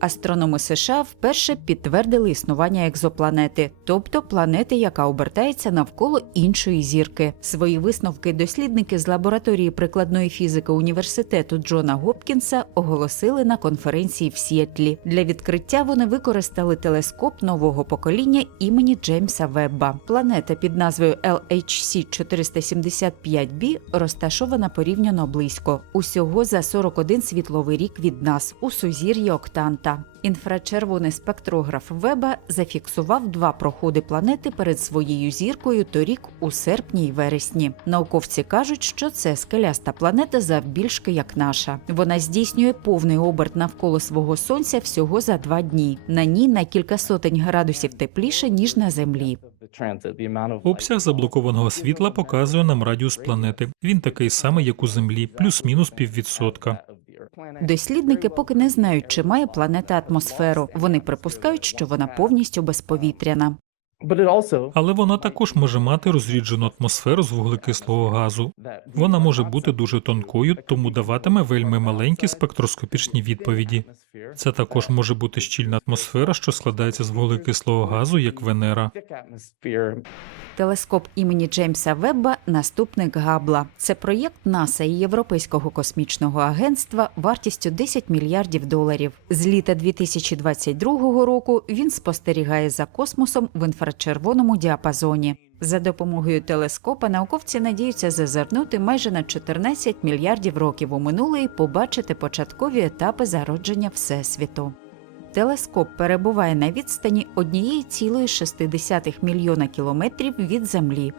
Астрономи США вперше підтвердили існування екзопланети, тобто планети, яка обертається навколо іншої зірки. Свої висновки дослідники з лабораторії прикладної фізики університету Джона Гопкінса оголосили на конференції в Сіетлі. Для відкриття вони використали телескоп нового покоління імені Джеймса Вебба. Планета під назвою LHC 475b розташована порівняно близько, усього за 41 світловий рік від нас у сузір'ї Октанта. Інфрачервоний спектрограф Веба зафіксував два проходи планети перед своєю зіркою торік у серпні й вересні. Науковці кажуть, що це скеляста планета завбільшки як наша. Вона здійснює повний оберт навколо свого сонця всього за два дні. На ній на кілька сотень градусів тепліше ніж на землі. Обсяг заблокованого світла показує нам радіус планети. Він такий самий, як у Землі, плюс-мінус піввідсотка. Дослідники поки не знають, чи має планета атмосферу. Вони припускають, що вона повністю безповітряна. Але вона також може мати розріджену атмосферу з вуглекислого газу. Вона може бути дуже тонкою, тому даватиме вельми маленькі спектроскопічні відповіді. Це також може бути щільна атмосфера, що складається з вуглекислого газу, як Венера. Телескоп імені Джеймса Вебба наступник Габла. Це проєкт НАСА і Європейського космічного агентства вартістю 10 мільярдів доларів. З літа 2022 року він спостерігає за космосом в інфрачервоному діапазоні. За допомогою телескопа науковці надіються зазирнути майже на 14 мільярдів років у минуле і побачити початкові етапи зародження Всесвіту. Телескоп перебуває на відстані 1,6 мільйона кілометрів від Землі.